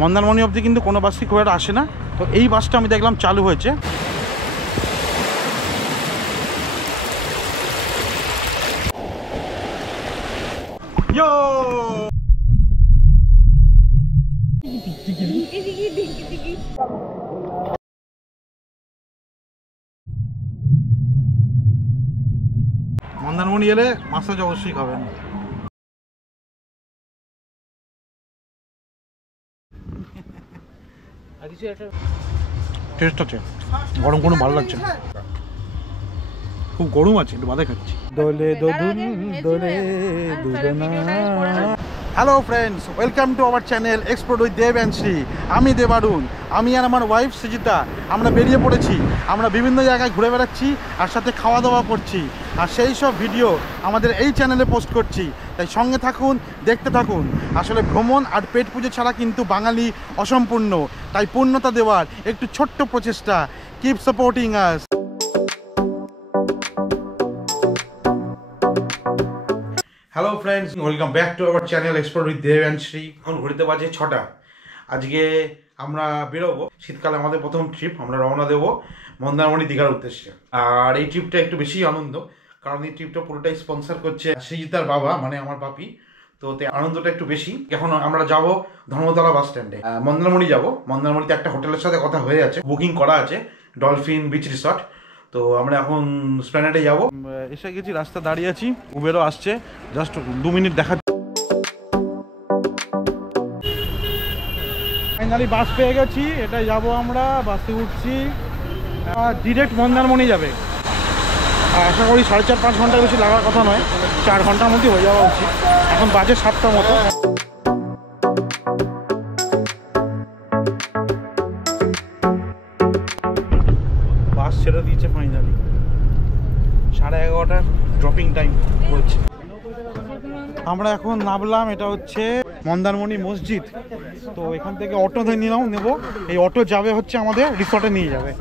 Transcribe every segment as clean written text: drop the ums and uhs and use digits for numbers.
মন্দারমণি অবধি কিন্তু কোনো বাসই খুব একটা আসে না, তো এই বাসটা আমি দেখলাম চালু হয়েছে। মন্দারমণি এলে মাসাজ অবশ্যই খাবেন। টেস্ট আছে, গরম কোনো ভালো লাগছে না, খুব গরম আছে, একটু বাদে খাচ্ছি। দোলে দোদুল দোলে দুদনা। Hello friends, welcome to our channel explore with Dev and Shree. আমি দেবারুণ, আমি আর আমার ওয়াইফ সুজিতা আমরা বেরিয়ে পড়েছি। আমরা বিভিন্ন জায়গায় ঘুরে বেড়াচ্ছি আর সাথে খাওয়া দাওয়া করছি, আর সেই সব ভিডিও আমাদের এই চ্যানেলে পোস্ট করছি। তাই সঙ্গে থাকুন, দেখতে থাকুন। আসলে ভ্রমণ আর পেট পুজো ছাড়া কিন্তু বাঙালি অসম্পূর্ণ, তাই পূর্ণতা দেওয়ার একটু ছোট্ট প্রচেষ্টা। Keep supporting us. Hello friends, welcome back to our channel explore with Dev and Shri. এখন ঘুরতে বাজে 6টা। আজকে আমরা বেরোবো, শীতকালে আমাদের প্রথম ট্রিপ। আমরা রওনা দেবো মন্দারমণি দীঘার উদ্দেশ্যে। আর এই ট্রিপটা একটু বেশি আনন্দ, কারণ এই ট্রিপটা পুরোটাই স্পন্সর করছে সৃজিতার বাবা, মানে আমার বাপি। তো আনন্দটা একটু বেশি। এখন আমরা যাব ধর্মতলা বাস স্ট্যান্ডে, মন্দারমণি যাব। মন্দারমণিতে একটা হোটেলের সাথে কথা হয়ে আছে, বুকিং করা আছে, ডলফিন বিচ রিসর্ট। তো আমরা এখন স্প্ল্যানেডে যাব। এসে গেছি, রাস্তা দাঁড়িয়ে আছি, উবেরও আসছে, জাস্ট 2 মিনিট দেখা। ফাইনালি বাস পেয়ে গেছি, এটা যাব আমরা, বাসে উঠছি, ডিরেক্ট মন্দারমণি যাবে। আশা করি 4.5-5 ঘন্টার বেশি লাগার কথা নয়, 4 ঘন্টার মধ্যে হয়ে যাওয়া উচিত। এখন বাজে 7টার মতো। বাস ছেড়ে দিয়েছে ফাইনালি, 11:30 ড্রপিং টাইম বলছে। আমরা এখন নামলাম, এটা হচ্ছে মন্দারমণি মসজিদ। তো এখান থেকে অটো ধরে নেব, এই অটো যাবে হচ্ছে আমাদের রিসর্টে নিয়ে যাবে।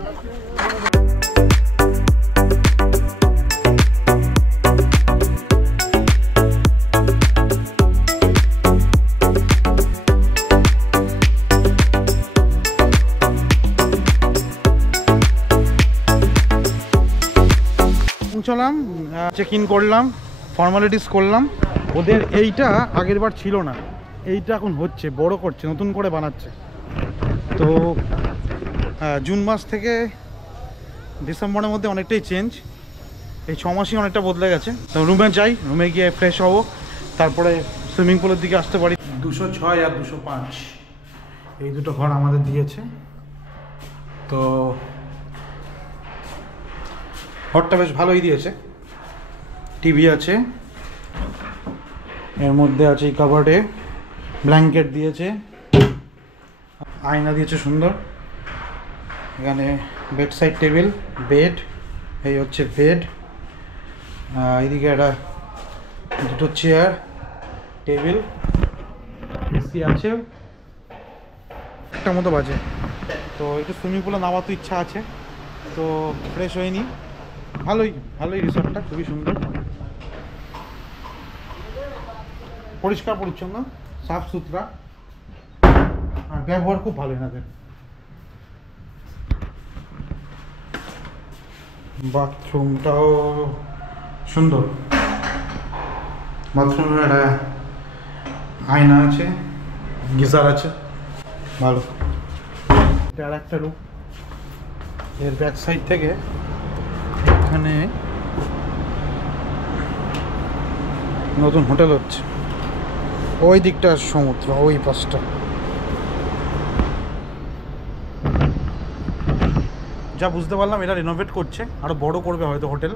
পৌঁছলাম, চেক ইন করলাম, ফর্মালিটিস করলাম। ওদের এইটা আগের বার ছিল না, এইটা এখন হচ্ছে, বড় করছে, নতুন করে বানাচ্ছে। তো জুন মাস থেকে ডিসেম্বরের মধ্যে অনেকটাই চেঞ্জ, এই 6 মাসই অনেকটা বদলে গেছে। তো রুমে যাই, রুমে গিয়ে ফ্রেশ হবো, তারপরে সুইমিং পুলের দিকে আসতে পারি। 206 আর 205 এই দুটো ঘর আমাদের দিয়েছে। তো ঘরটা বেশ ভালোই দিয়েছে, টিভি আছে, এর মধ্যে আছে এই কাভার্ডে ব্ল্যাঙ্কেট দিয়েছে, আয়না দিয়েছে সুন্দর। এখানে বেড সাইড টেবিল, বেড, এই হচ্ছে বেড। এইদিকে একটা দুটো চেয়ার, টেবিল, এসি আছে। একটা মতো বাজে। তো একটু সুইমিং পুলে নামার তো ইচ্ছা আছে, তো ফ্রেশ হয়নি। ভালোই রিসর্টটা, খুবই সুন্দর, পরিষ্কার পরিচ্ছন্ন, সাফ সুতরা, আর ব্যবহার খুব ভালো এনাদের। বাথরুমটাও সুন্দর, বাথরুমের একটা আয়না আছে, গিজার আছে, ভালো। এটা আর একটা রুম, এর ব্যাক সাইড থেকে এখানে নতুন হোটেল হচ্ছে, ওই দিকটা সমুদ্র, ওই পাশটা। যা বুঝতে পারলাম এটা রিনোভেট করছে, আরও বড় করবে হয়তো হোটেল।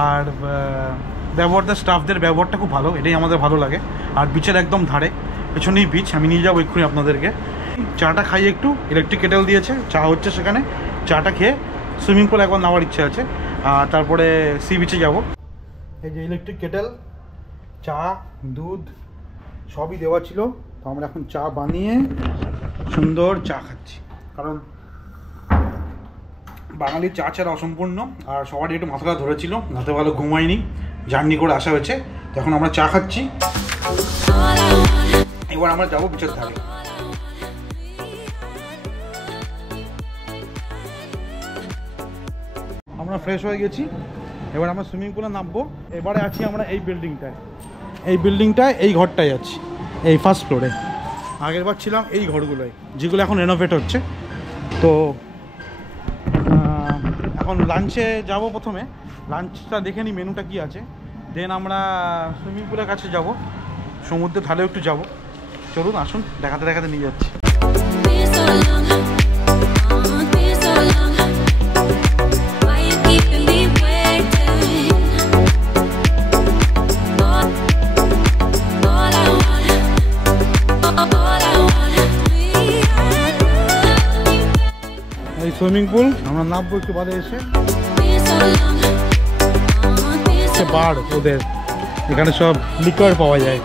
আর ব্যবহারদের, স্টাফদের ব্যবহারটা খুব ভালো, এটাই আমাদের ভালো লাগে। আর বিচের একদম ধারে, পেছনেই বিচ, আমি নিয়ে যাবো এক্ষুনি আপনাদেরকে। চাটা খাই একটু, ইলেকট্রিক কেটেল দিয়েছে, চা হচ্ছে সেখানে। চাটা খেয়ে সুইমিং পুল একবার নামার ইচ্ছে আছে, আর তারপরে সি বিচে যাব। এই যে ইলেকট্রিক কেটেল, চা, দুধ সবই দেওয়া ছিল। তো আমরা এখন চা বানিয়ে সুন্দর চা খাচ্ছি, কারণ বাঙালির চা ছাড়া অসম্পূর্ণ। আর সবারই একটু মাথাটা ধরেছিল, রাতে ভালো ঘুমায়নি, জার্নি করে আসা হয়েছে। তো এখন আমরা চা খাচ্ছি, এবার আমরা যাবো বিচের ধারে। আমরা ফ্রেশ হয়ে গেছি, এবার আমরা সুইমিং পুলে নামবো। এবারে আছি আমরা এই বিল্ডিংটায়, এই ঘরটায় আছি, এই ফার্স্ট ফ্লোরে। আগের বার ছিলাম এই ঘরগুলোয়, যেগুলো এখন রেনোভেট হচ্ছে। তো এখন লাঞ্চে যাব, প্রথমে লাঞ্চটা দেখে নিই মেনুটা কি আছে, দেন আমরা সুইমিং পুলের কাছে যাব, সমুদ্রের ধারেও একটু যাব। চলুন আসুন, দেখাতে দেখাতে নিয়ে যাচ্ছি। এই সুইমিং পুল আমরা নামবো একটু বাদে এসে। বার ওদের এখানে সব লিকার পাওয়া যায়,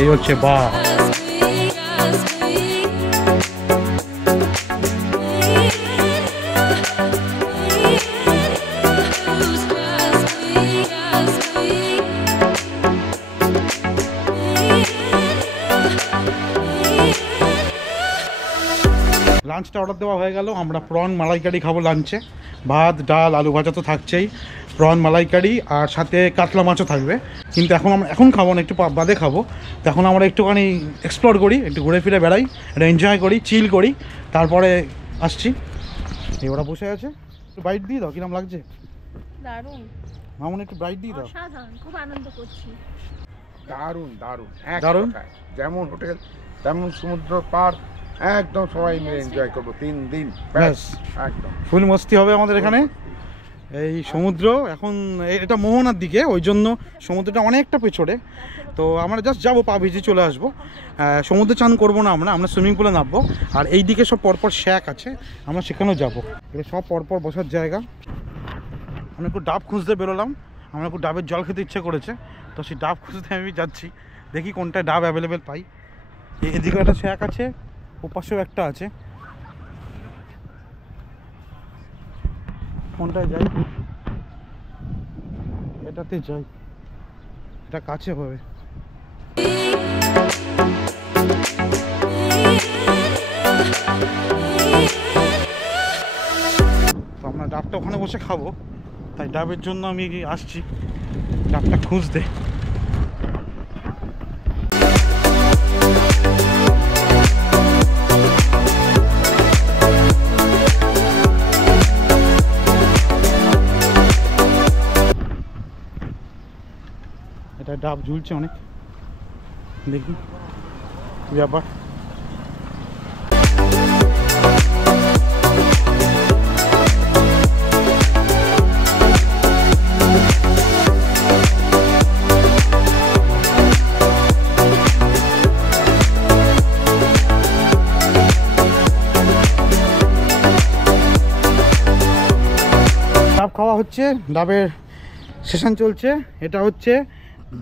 এই হচ্ছে বার। লাঞ্চটা অর্ডার দেওয়া হয়ে গেল, আমরা প্রন মালাইকারি খাবো লাঞ্চে। ভাত, ডাল, আলু ভাজা তো থাকছেই, প্রন মালাইকারি আর সাথে কাতলা মাছও থাকবে। কিন্তু এখন খাবো না, একটু বাদে খাবো। তো এখন আমরা একটুখানি এক্সপ্লোর করি, একটু ঘুরে ফিরে বেড়াই, একটু এনজয় করি, চিল করি, তারপরে আসছি। ওরা বসে আছে, একটু বাইট দিয়ে দাও, কিরম লাগছে? দারুণ মামুন, একটু বাইট দিয়ে দাও। অসাধারণ, খুব আনন্দ করছি। দারুণ দারুণ দারুণ। যেমন হোটেল তেমন সমুদ্র পার, একদম সবাই মিলে এনজয় করবো 3 দিন ব্যাস, একদম ফুল মস্তি হবে আমাদের এখানে। এই সমুদ্র এখন এটা মোহনার দিকে, ওই জন্য সমুদ্রটা অনেকটা পেছনে। তো আমরা জাস্ট যাবো, পা ভিজে চলে আসবো। সমুদ্রে চান করবো না, আমরা সুইমিং পুলে নামবো। আর এই দিকে সব পরপর শ্যাক আছে, আমরা সেখানেও যাবো। এগুলো সব পরপর বসার জায়গা। আমরা একটু ডাব খুঁজতে বেরোলাম, আমরা একটু ডাবের জল খেতে ইচ্ছে করেছে, তো সেই ডাব খুঁজতে আমি যাচ্ছি, দেখি কোনটা ডাব অ্যাভেলেবেল পাই। এদিকে একটা শ্যাক আছে, ওপাশেও একটা আছে, কোনটায় যাই? এটাতে যাই, এটা কাছে হবে। তো আমরা ডাবটা ওখানে বসে খাবো, তাই ডাবের জন্য আমি আসছি ডাবটা খুঁজতে। এটা ডাব ঝুলছে অনেক, দেখি ব্যাপার। ডাব খাওয়া হচ্ছে, ডাবের সেশন চলছে। এটা হচ্ছে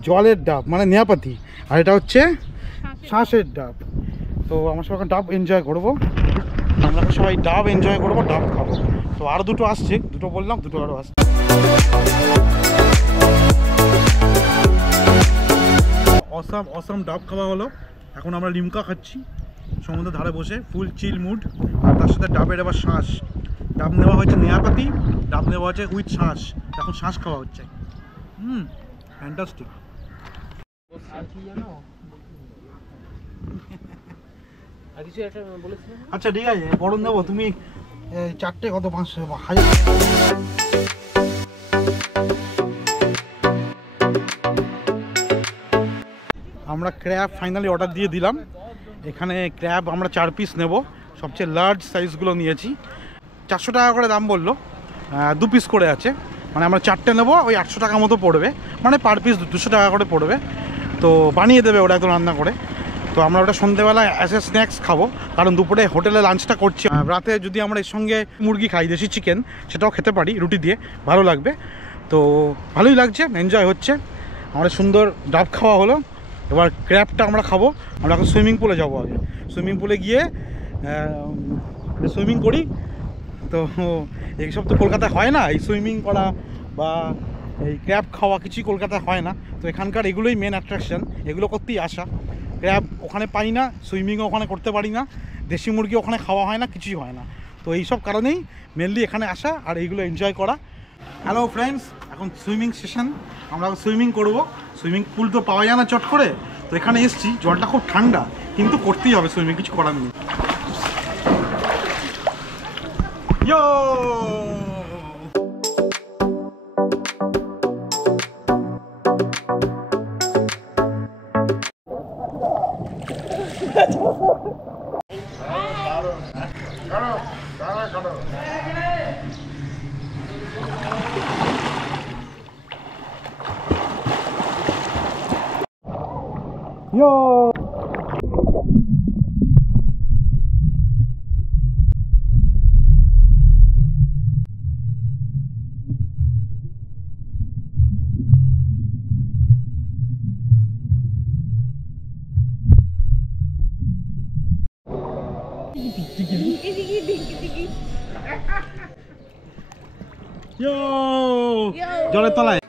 জলের ডাব, মানে নেয়াপাতি, আর এটা হচ্ছে শ্বাসের ডাব। তো আমরা সবাই ডাব এনজয় করবো, আমরা সবাই ডাব এনজয় করবো, ডাব খাবো। তো আরও দুটো আসছে, দুটো বললাম, দুটো আরও আসছে। অসাম ডাব খাওয়া হলো, এখন আমরা লিমকা খাচ্ছি সমুদ্রের ধারে বসে, ফুল চিল মুড। আর তার সাথে ডাবের আবার শ্বাস, ডাব নেওয়া হয়েছে নেয়াপাতি, ডাব নেওয়া হচ্ছে উইথ শ্বাস, এখন শ্বাস খাওয়া হচ্ছে। ফ্যান্টাস্টিক। আচ্ছা ঠিক আছে, বরণ দেবো। তুমি চারটে কত? 500 1000। আমরা ক্র্যাব ফাইনালি অর্ডার দিয়ে দিলাম। এখানে ক্র্যাব আমরা 4 পিস নেব, সবচেয়ে লার্জ সাইজগুলো নিয়েছি। 400 টাকা করে দাম বললো, 2 পিস করে আছে, মানে আমরা 4টে নেবো, ওই 800 টাকা মতো পড়বে, মানে পার পিস 200 টাকা করে পড়বে। তো বানিয়ে দেবে ওরা একদম রান্না করে। তো আমরা ওটা সন্ধ্যেবেলা অ্যাজ এ স্ন্যাক্স খাবো, কারণ দুপুরে হোটেলে লাঞ্চটা করছি। রাতে যদি আমরা এর সঙ্গে মুরগি খাই, দেশি চিকেন, সেটাও খেতে পারি রুটি দিয়ে, ভালো লাগবে। তো ভালোই লাগছে, এনজয় হচ্ছে। আমাদের সুন্দর ডাব খাওয়া হলো, এবার ক্র্যাবটা আমরা খাবো। আমরা এখন সুইমিং পুলে যাবো, আগে সুইমিং পুলে গিয়ে সুইমিং করি। তো এইসব তো কলকাতায় হয় না, এই সুইমিং করা বা এই ক্র্যাব খাওয়া কিছুই কলকাতায় হয় না। তো এখানকার এগুলোই মেন অ্যাট্রাকশন, এগুলো করতেই আসা। ক্র্যাব ওখানে পাই না, সুইমিংও ওখানে করতে পারি না, দেশি মুরগি ওখানে খাওয়া হয় না, কিছুই হয় না। তো এইসব কারণেই মেনলি এখানে আসা আর এইগুলো এনজয় করা। হ্যালো ফ্রেন্ডস, এখন সুইমিং সেশন, আমরা সুইমিং করব। সুইমিং পুল তো পাওয়া যায় না চট করে, তো এখানে এসছি। জলটা খুব ঠান্ডা, কিন্তু করতেই হবে সুইমিং, কিছু করার নেই। ইয়ো Yo! Yo! জলের তলায়।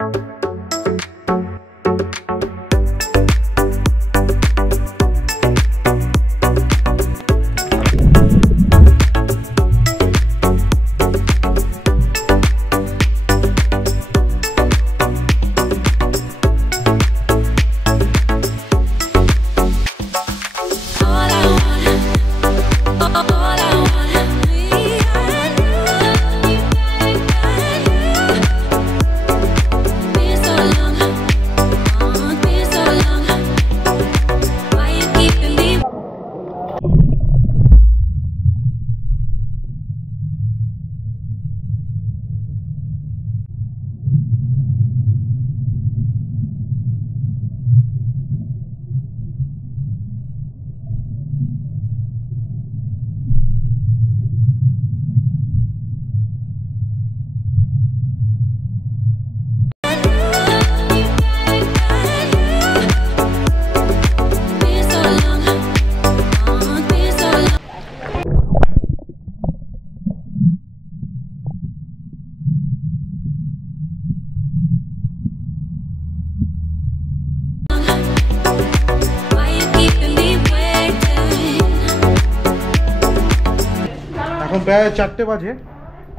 এখন প্রায় 4টে বাজে,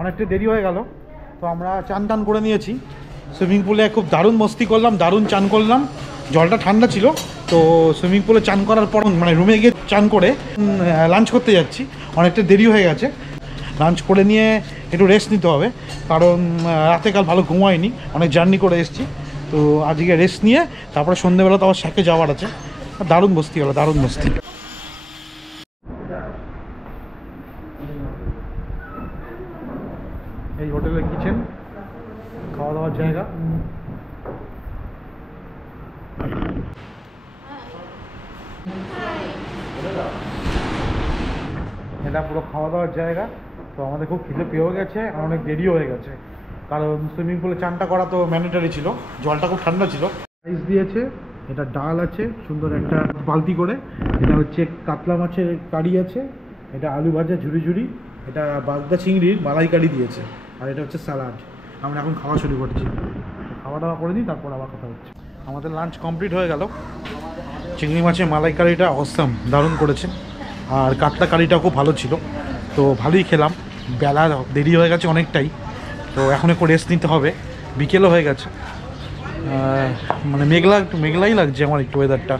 অনেকটা দেরি হয়ে গেল। তো আমরা চান টান করে নিয়েছি সুইমিং পুলে, খুব দারুণ মস্তি করলাম, দারুণ চান করলাম। জলটা ঠান্ডা ছিল, তো সুইমিং পুলে চান করার পর মানে রুমে গিয়ে চান করে লাঞ্চ করতে যাচ্ছি। অনেকটা দেরি হয়ে গেছে, লাঞ্চ করে নিয়ে একটু রেস্ট নিতে হবে, কারণ রাতে কাল ভালো ঘুমায়নি, অনেক জার্নি করে এসেছি। তো আজকে রেস্ট নিয়ে তারপরে সন্ধ্যেবেলা তো আবার শ্যাকে যাওয়ার আছে। দারুণ মস্তি হলো, দারুণ মস্তি। এই হোটেলের কিচেন, খাওয়া দাওয়ার জায়গা। এটা পুরো খাওয়া দাওয়ার জায়গা। তো আমাদের খুব খিদে পেয়েও গেছে, আর অনেক দেরিও হয়ে গেছে, কারণ সুইমিং পুলে চানটা করা তো ম্যান্ডেটারি ছিল। জলটা খুব ঠান্ডা ছিল। রাইস দিয়েছে, এটা ডাল আছে সুন্দর একটা বালতি করে, এটা হচ্ছে কাতলা মাছের কারি আছে, এটা আলু ভাজা ঝুরি ঝুরি, এটা বাগদা চিংড়ির মালাইকারি দিয়েছে, আর এটা হচ্ছে স্যালাড। আমরা এখন খাওয়া শুরু করছি, খাওয়া দাওয়া করে নিই, তারপর আবার কথা হচ্ছে। আমাদের লাঞ্চ কমপ্লিট হয়ে গেল। চিংড়ি মাছের মালাইকারিটা অসাম, দারুণ করেছে, আর কাতলা কারিটাও খুব ভালো ছিল। তো ভালোই খেলাম। বেলা দেরি হয়ে গেছে অনেকটাই, তো এখন একটু রেস্ট নিতে হবে। বিকেলও হয়ে গেছে, মানে মেঘলা, একটু মেঘলাই লাগছে আমার একটু ওয়েদারটা।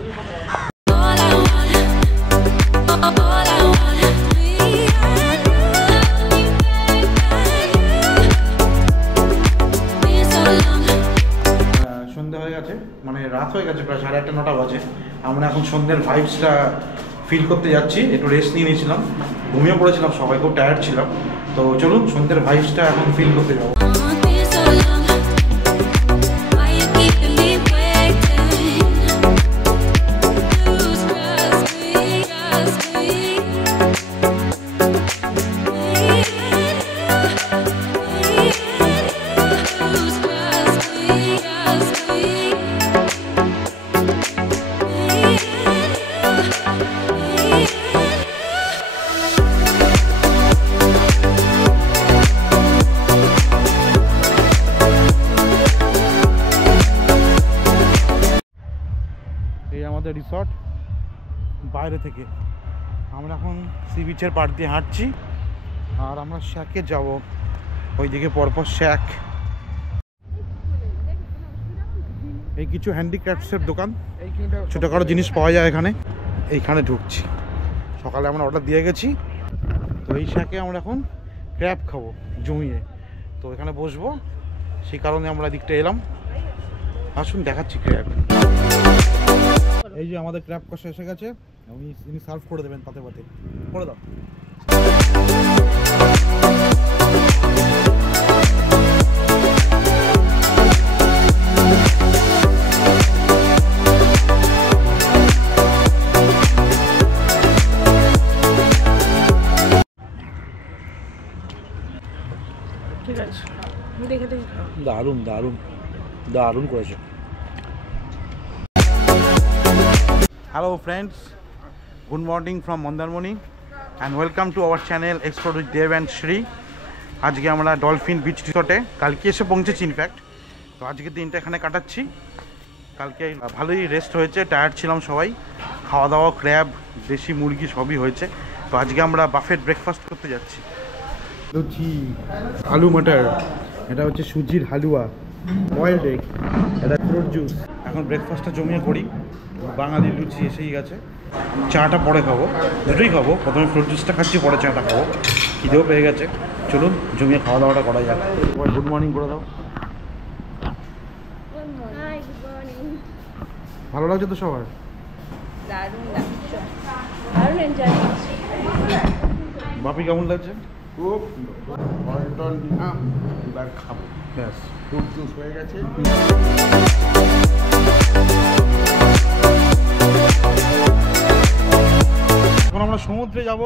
সন্ধ্যে হয়ে গেছে, মানে রাত হয়ে গেছে, প্রায় 8:30 9টা বাজে। আমরা এখন সন্ধ্যের ভাইবসটা ফিল করতে যাচ্ছি। একটু রেস্ট নিয়ে নিয়েছিলাম, ঘুমিয়ে পড়েছিলাম, সবাই খুব টায়ার্ড ছিলাম। তো চলুন সন্ধ্যের ভাইবসটা এখন ফিল করতে যাবো। আমাদের রিসর্ট বাইরে থেকে আমরা এখন সি বিচের পাড় দিয়ে হাঁটছি। আর আমরা শ্যাকে যাব, ওইদিকে পরপর শ্যাক। এই কিছু হ্যান্ডিক্রাফটসের দোকান, ছোটোখাটো জিনিস পাওয়া যায় এখানে। এইখানে ঢুকছি, সকালে আমরা অর্ডার দিয়ে গেছি। তো এই শ্যাকে আমরা এখন ক্র্যাব খাবো জমিয়ে, তো এখানে বসবো, সেই কারণে আমরা দিকটা এলাম। আসুন দেখাচ্ছি ক্র্যাব। এই যে আমাদের ক্র্যাব কষা এসে গেছে, তিনি সার্ভ করে দেবেন পাতে পাতে। করে দাও। ঠিক আছে, দেখে দেখে খাও। দারুণ দারুণ দারুণ করেছে। Hello friends, good morning from Mandarmani and welcome to our channel explore with Dev and Shri. আজকে আমরা ডলফিন বিচ রিসর্টে কালকে এসে পৌঁছেছি ইনফ্যাক্ট। তো আজকের দিনটা এখানে কাটাচ্ছি। কালকে ভালোই রেস্ট হয়েছে, টায়ার্ড ছিলাম সবাই। খাওয়া দাওয়া ক্র্যাব, দেশি মুরগি সবই হয়েছে। তো আজকে আমরা বাফেট ব্রেকফাস্ট করতে যাচ্ছি। লুচি, আলু মটর, এটা হচ্ছে সুজির হালুয়া, বয়েলড এগ, এটা ফ্রুট জুস। এখন ব্রেকফাস্টটা জমিয়ে করি। বাঙালি লুচি এসেই গেছে, চাটা পরে খাবো, দুটোই খাবো। প্রথমে ফ্রুট জুসটা খাচ্ছি, পরে চাটা খাবো। খিদেও পেয়ে গেছে, চলুন জমিয়ে খাওয়া দাওয়াটা করা যাক। গুড মর্নিং করে দাও। Hi, good morning. ভালো লাগছে তো সবার? দারুণ লাগছে, দারুণ এনজয় করছি। বাপি কেমন লাগছে? খুব সুন্দর নিলাম, এবার খাবো। ব্যাস, ফ্রুট জুস হয়ে গেছে। এখন আমরা সমুদ্রে যাব।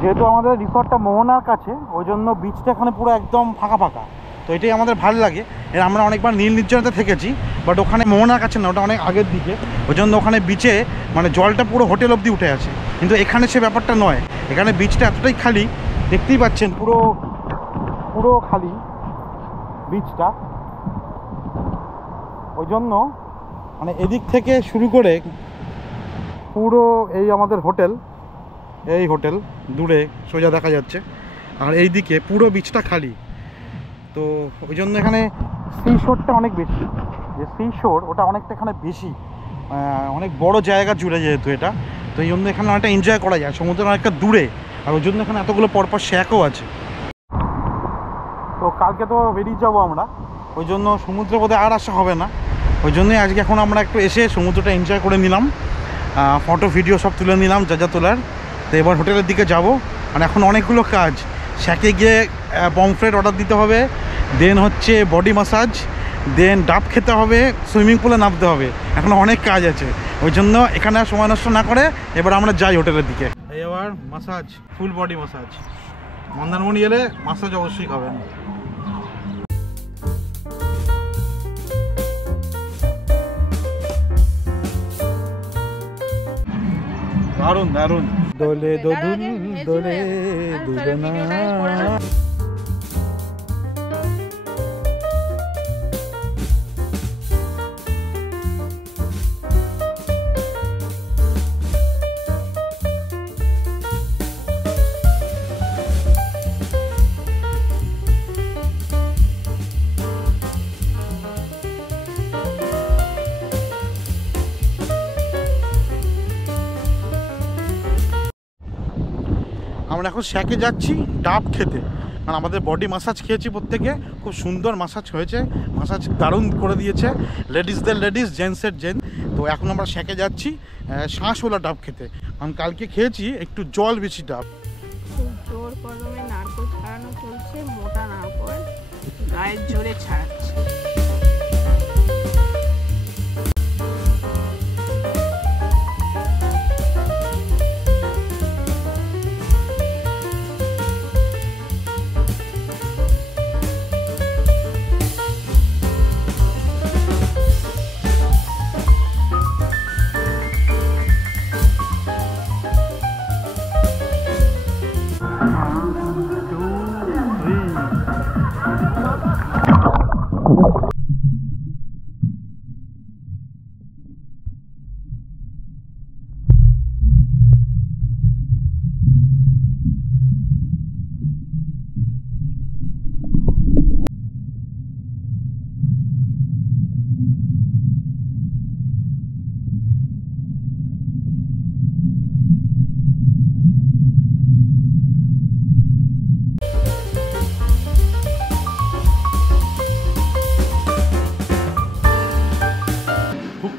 যেহেতু আমাদের রিসর্টটা মোহনার কাছে, ওই জন্য বিচটা এখানে পুরো একদম ফাঁকা ফাঁকা, তো এটাই আমাদের ভালো লাগে। এর আমরা অনেকবার নীল নির্জনতে থেকেছি, বাট ওখানে মোহনার কাছে না, ওটা অনেক আগের দিকে, ওই জন্য ওখানে বিচে মানে জলটা পুরো হোটেল অবধি উঠে আছে। কিন্তু এখানে সে ব্যাপারটা নয়, এখানে বিচটা এতটাই খালি, দেখতেই পাচ্ছেন পুরো পুরো খালি বিচটা। ওই জন্য মানে এদিক থেকে শুরু করে পুরো এই আমাদের হোটেল, এই হোটেল দূরে সোজা দেখা যাচ্ছে, আর এই দিকে পুরো বিচটা খালি। তো ওই জন্য এখানে সি শোরটা অনেক বেশি, যে সি শোর ওটা অনেকটা এখানে বেশি, অনেক বড় জায়গা জুড়ে যেহেতু এটা, তো এই জন্য এখানে অনেকটা এনজয় করা যায়। সমুদ্র অনেকটা দূরে, আর ওই জন্য এখানে এতগুলো পরপর শ্যাকও আছে। তো কালকে তো বেরিয়ে যাবো আমরা, ওই জন্য সমুদ্রে বোধহয় আর আসা হবে না। ওই জন্যই আজকে এখন আমরা একটু এসে সমুদ্রটা এনজয় করে নিলাম, ফটো ভিডিও সব তুলে নিলাম যা যা তোলার। তো এবার হোটেলের দিকে যাব। আর এখন অনেকগুলো কাজ, শ্যাকে গিয়ে পমফ্রেট অর্ডার দিতে হবে, দেন হচ্ছে বডি ম্যাসাজ, দেন ডাব খেতে হবে, সুইমিং পুলে নামতে হবে, এখন অনেক কাজ আছে। ওই জন্য এখানে আর সময় নষ্ট না করে এবার আমরা যাই হোটেলের দিকে। এবার massage, full body massage, Mandarmani এলে ম্যাসাজ অবশ্যই খাবেন। দারুণ দারুণ, দোলে দোদুল দোলে দুদনা। আমরা এখন শ্যাকে যাচ্ছি ডাব খেতে, কারণ আমাদের বডি ম্যাসাজ খেয়েছি প্রত্যেকে, খুব সুন্দর ম্যাসাজ হয়েছে, ম্যাসাজ দারুণ করে দিয়েছে, লেডিসদের লেডিস, জেন্টসের জেন্টস। তো এখন আমরা শ্যাকে যাচ্ছি শ্বাসওয়ালা ডাব খেতে, কারণ কালকে খেয়েছি একটু জল বেশি ডাব। খুব জোর কদমে নারকোল ছাড়ানো চলছে, মোটা নারকোল গায়ের জোরে ছাড়াচ্ছে।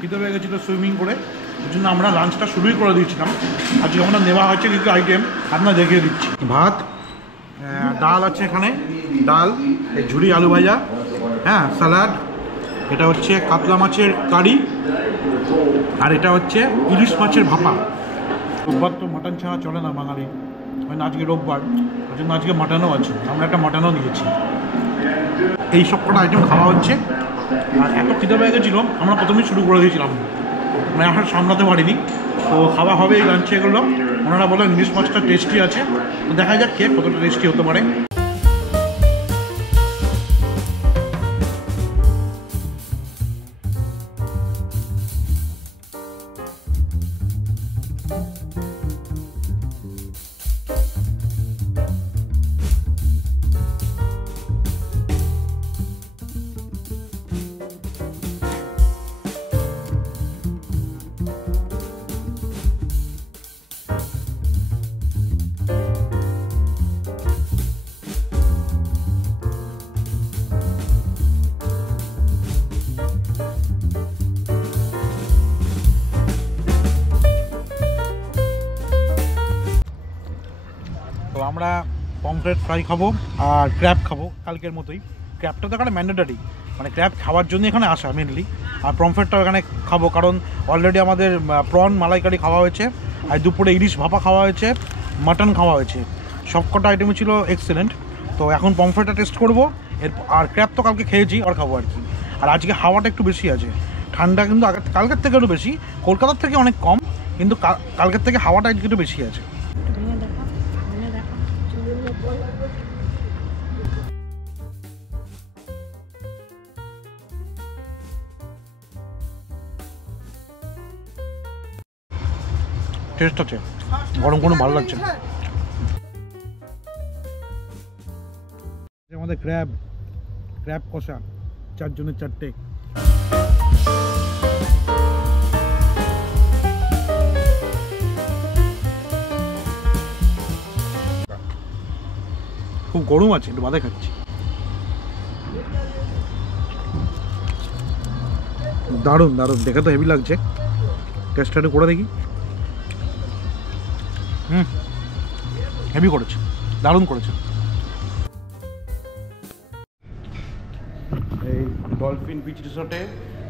খিদে পেয়ে গেছিলো সুইমিং করে, ওই জন্য আমরা লাঞ্চটা শুরুই করে দিয়েছিলাম। আজকে আমরা নেওয়া হচ্ছে কিছু আইটেম, আপনার দেখিয়ে দিচ্ছি। ভাত, ডাল আছে এখানে, ডাল, এই ঝুরি আলু ভাজা, হ্যাঁ স্যালাড, এটা হচ্ছে কাতলা মাছের কারি, আর এটা হচ্ছে ইলিশ মাছের ভাপা। রোববার তো মাটন ছাড়া চলে না বাঙালি, হয় না, আজকে রোববার, ওই জন্য আজকে মাটনও আছে, আমরা একটা মাটনও নিয়েছি। এই সব কটা আইটেম খাওয়া হচ্ছে। আর এত খিদে পেয়ে গেছিলো আমরা প্রথমেই শুরু করে দিয়েছিলাম, মানে এখন সামলাতে পারিনি। তো খাওয়া হবে এই লাঞ্চে এগুলো। ওনারা বলেন ইলিশ মাছটা টেস্টি আছে, তো দেখা যাক কে কতটা টেস্টি হতে পারে। আমরা পমফ্রেট ফ্রাই খাবো আর ক্র্যাব খাবো কালকের মতোই। ক্র্যাবটা তো এখানে ম্যান্ডেটারি, মানে ক্র্যাব খাওয়ার জন্য এখানে আসা মেনলি। আর পমফ্রেটটাও এখানে খাবো কারণ অলরেডি আমাদের প্রন মালাইকারি খাওয়া হয়েছে, আর দুপুরে ইলিশ ভাপা খাওয়া হয়েছে, মাটন খাওয়া হয়েছে, সবকটা আইটেমই ছিল এক্সেলেন্ট। তো এখন পমফ্রেটটা টেস্ট করবো, আর ক্র্যাব তো কালকে খেয়েছি, আর খাবো আর কি। আর আজকে হাওয়াটা একটু বেশি আছে, ঠান্ডা কিন্তু কালকের থেকে একটু বেশি, কলকাতার থেকে অনেক কম, কিন্তু কালকের থেকে হাওয়াটা আজকে একটু বেশি আছে। টেস্ট আছে, গরম গরম ভালো লাগছে। আমাদের ক্র্যাব কষা, 4 জনের 4টে। খুব গরম আছে, একটু বাদে খাচ্ছি। দারুণ দারুণ, দেখে তো হেভি লাগছে। টেস্টটা একটু করে দেখি। হেভি করেছে, দারুণ করেছে। এই ডলফিন বিচ রিসর্টে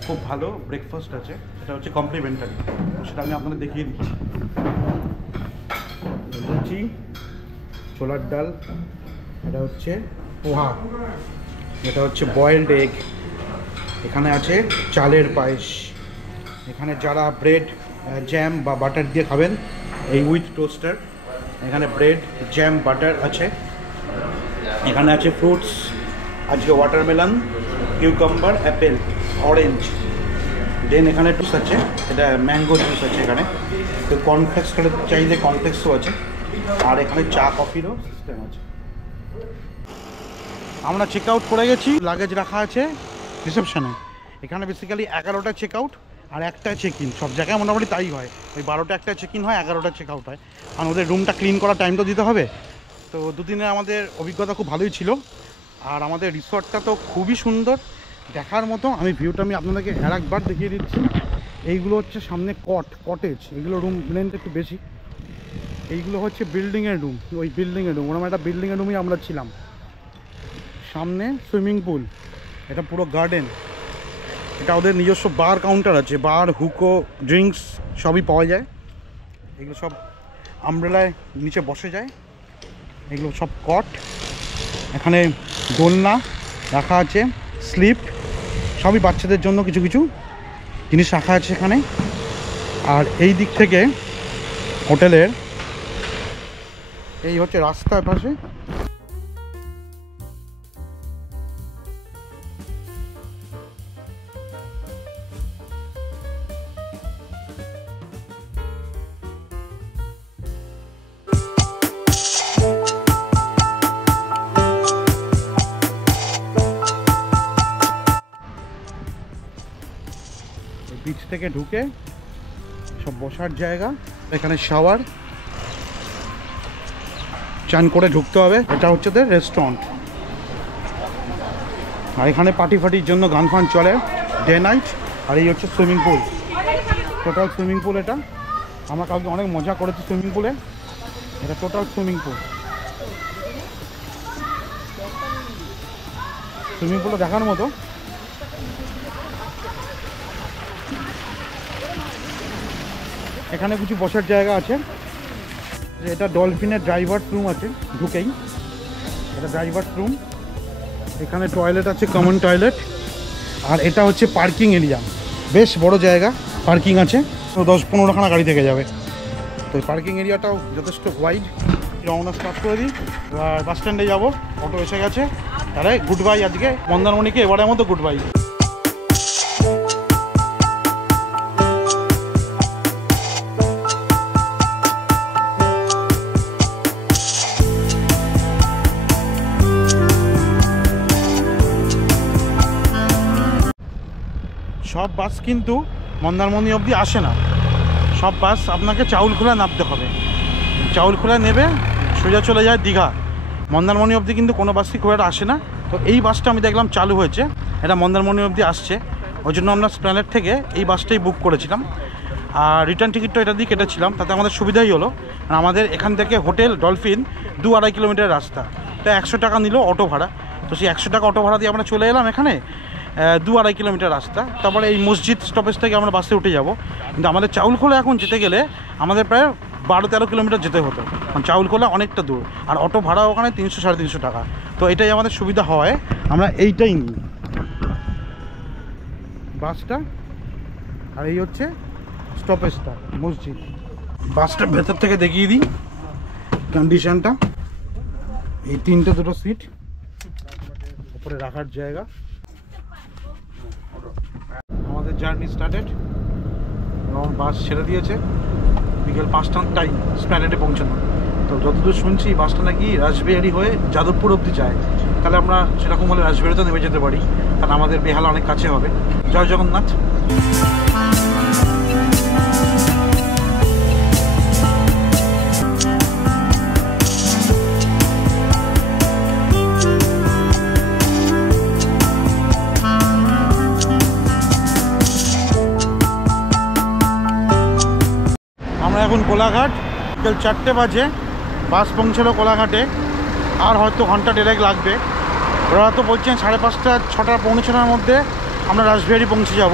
খুব ভালো ব্রেকফাস্ট আছে, সেটা হচ্ছে কমপ্লিমেন্টারি, সেটা আমি আপনাদের দেখিয়ে দিচ্ছি। লুচি, ছোলার ডাল, এটা হচ্ছে পোহা, এটা হচ্ছে বয়েলড এগ, এখানে আছে চালের পায়েস, এখানে যারা ব্রেড জ্যাম বা বাটার দিয়ে খাবেন এই উইথ টোস্টার, এখানে ব্রেড জ্যাম বাটার আছে, এখানে আছে ফ্রুটস, আজকে ওয়াটারমেলন, কিউকাম্বার, অ্যাপেল, অরেঞ্জ, দেন এখানে জুস আছে, এটা ম্যাঙ্গো জুস আছে এখানে, তো কর্নফ্লেক্স চাইলে কর্নফ্লেক্সও আছে, আর এখানে চা কফিরও সিস্টেম আছে। আমরা চেক আউট করে গেছি, লাগেজ রাখা আছে রিসেপশনে। এখানে বেসিক্যালি 11টা চেক আউট আর 1টা চেক ইন, সব জায়গায় মোটামুটি তাই হয়, ওই 12টা একটা চেক ইন হয়, 11টা চেক আউট হয়, কারণ ওদের রুমটা ক্লিন করার টাইম তো দিতে হবে। তো দুদিনে আমাদের অভিজ্ঞতা খুব ভালোই ছিল, আর আমাদের রিসর্টটা তো খুবই সুন্দর দেখার মতো। ভিউটা আমি আপনাদেরকে আরেকবার দেখিয়ে দিচ্ছি। এইগুলো হচ্ছে সামনে কটেজ, এগুলো রুম লেন্থ একটু বেশি, এইগুলো হচ্ছে বিল্ডিংয়ের রুম, ওই বিল্ডিংয়ের রুম, ওরকম একটা বিল্ডিংয়ের রুমই আমরা ছিলাম। সামনে সুইমিং পুল, এটা পুরো গার্ডেন, এটা ওদের নিজস্ব বার কাউন্টার আছে, বার, হুকো, ড্রিঙ্কস সবই পাওয়া যায়। এগুলো সব আমব্রেলায় নিচে বসে যায়, এগুলো সব কট, এখানে দোলনা রাখা আছে, স্লিপ, সবই বাচ্চাদের জন্য কিছু কিছু জিনিস রাখা আছে এখানে। আর এই দিক থেকে হোটেলের এই হচ্ছে রাস্তার পাশে, বিচ থেকে ঢুকে সব বসার জায়গা, এখানে শাওয়ার, চান করে ঢুকতে হবে। এটা হচ্ছে ওদের রেস্টুরেন্ট, আর এখানে পার্টি ফার্টির জন্য গান ফান চলে ডে নাইট। আর এই হচ্ছে swimming pool, total swimming pool এটা। আমরা কালকে অনেক মজা করেছি সুইমিং পুলে, এটা টোটাল সুইমিং পুল। সুইমিং পুলটা দেখার মতো। এখানে কিছু বসার জায়গা আছে, এটা ডলফিনের ড্রাইভার্স রুম আছে ঢুকেই, এটা ড্রাইভার্স রুম, এখানে টয়লেট আছে, কমন টয়লেট, আর এটা হচ্ছে পার্কিং এরিয়া, বেশ বড় জায়গা, পার্কিং আছে, তো 10-15খানা গাড়ি থেকে যাবে। তো এই পার্কিং এরিয়াটাও যথেষ্ট ওয়াইড। রওনা স্টার্ট করে দিই, এবার বাস স্ট্যান্ডে যাবো, অটো এসে গেছে। তাহলে গুড বাই আজকে মন্দারমণিকে, এবারের মতো গুড বাই। সব বাস কিন্তু মন্দারমণি অবধি আসে না, সব বাস আপনাকে চাউলখোলা নামতে হবে, চাউলখোলা নেবে সোজা চলে যায় দীঘা। মন্দারমণি অবধি কিন্তু কোনো বাসই খুব একটা আসে না। তো এই বাসটা আমি দেখলাম চালু হয়েছে, এটা মন্দারমণি অবধি আসছে, ওই জন্য আমরা স্প্ল্যানেড থেকে এই বাসটাই বুক করেছিলাম। আর রিটার্ন টিকিটটা এটা দিয়ে কেটেছিলাম, তাতে আমাদের সুবিধাই হলো। আর আমাদের এখান থেকে হোটেল ডলফিন 2-2.5 কিলোমিটার রাস্তা, তা 100 টাকা নিল অটো ভাড়া। তো সেই 100 টাকা অটো ভাড়া দিয়ে আমরা চলে এলাম এখানে, 2-2.5 কিলোমিটার রাস্তা। তারপরে এই মসজিদ স্টপেজ থেকে আমরা বাসে উঠে যাব। কিন্তু আমাদের চাউলখোলা এখন যেতে গেলে আমাদের প্রায় 12-13 কিলোমিটার যেতে হতো, কারণ চাউলকোলা অনেকটা দূর, আর অটো ভাড়া ওখানে 300-350 টাকা। তো এটাই আমাদের সুবিধা হওয়ায় আমরা এইটাই নিই, বাসটা। আর এই হচ্ছে স্টপেজটা, মসজিদ। বাসটা ভেতর থেকে দেখিয়ে দিই কন্ডিশনটা। এই 2টো সিট, উপরে রাখার জায়গা। আমাদের জার্নি স্টার্টেড এবং বাস ছেড়ে দিয়েছে। বিকেল 5টার টাইম স্প্ল্যানেডে পৌঁছানো। তো যতদূর শুনছি বাসটা নাকি রাসবিহারি হয়ে যাদবপুর অবধি যায়। তাহলে আমরা সেরকম হলে রাসবিহারিতে নেমে যেতে পারি, কারণ আমাদের বেহালা অনেক কাছে হবে। জয় জগন্নাথ। আমরা এখন কোলাঘাট, বিকেল 4টে বাজে বাস পৌঁছালো কোলাঘাটে। আর হয়তো ঘন্টা 1.5 লাগবে। ওরা তো বলছেন 5:30, 6টা, 6:45 মধ্যে আমরা রাসবিহারি পৌঁছে যাব।